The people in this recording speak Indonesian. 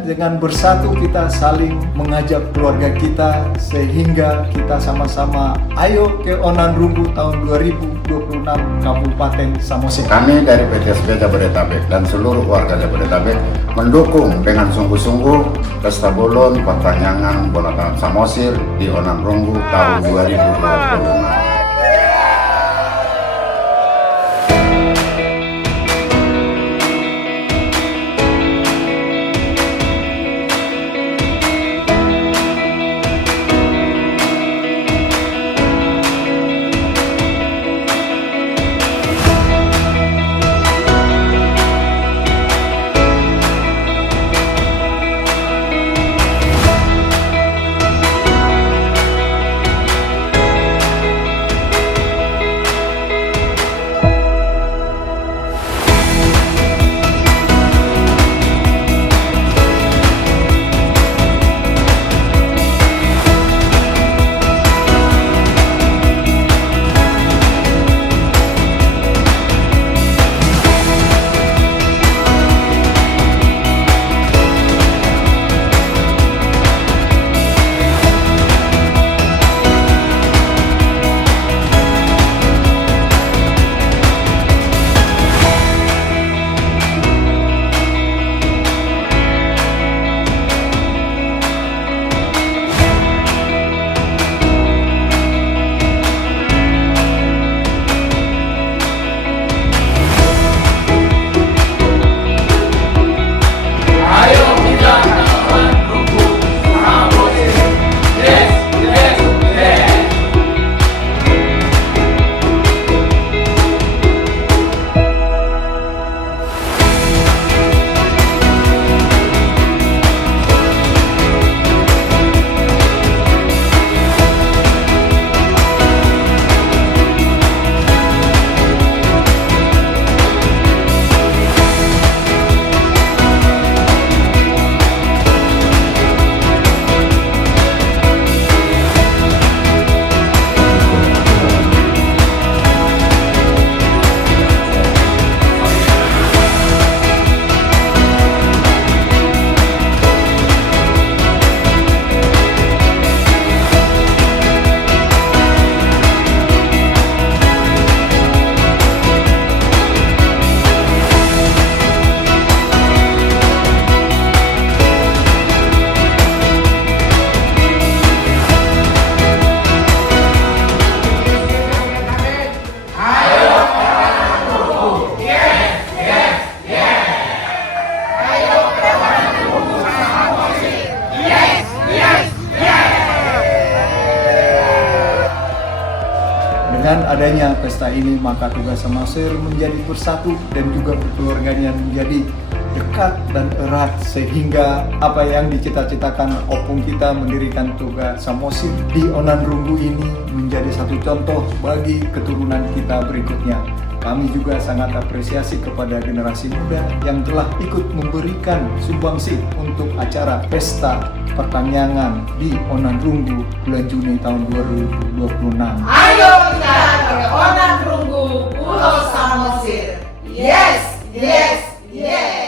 Dengan bersatu kita saling mengajak keluarga kita sehingga kita sama-sama ayo ke Onan Runggu tahun 2026 Kabupaten Samosir. Kami dari PT Sepeda Jabodetabek dan seluruh warga Jabodetabek mendukung dengan sungguh-sungguh Pesta Bolon Perpanjangan Bonatan Samosir di Onan Runggu tahun 2026. Dengan adanya pesta ini, maka tugas Samosir menjadi bersatu dan juga keluarganya menjadi dekat dan erat, sehingga apa yang dicita-citakan opung kita mendirikan tugas Samosir di Onan Runggu ini menjadi satu contoh bagi keturunan kita berikutnya. Kami juga sangat apresiasi kepada generasi muda yang telah ikut memberikan sumbangsi untuk acara Pesta Pertanian di Onan Runggu bulan Juni tahun 2026. Ayo kita ke Onan Runggu, Pulau Samosir. Yes, yes, yes.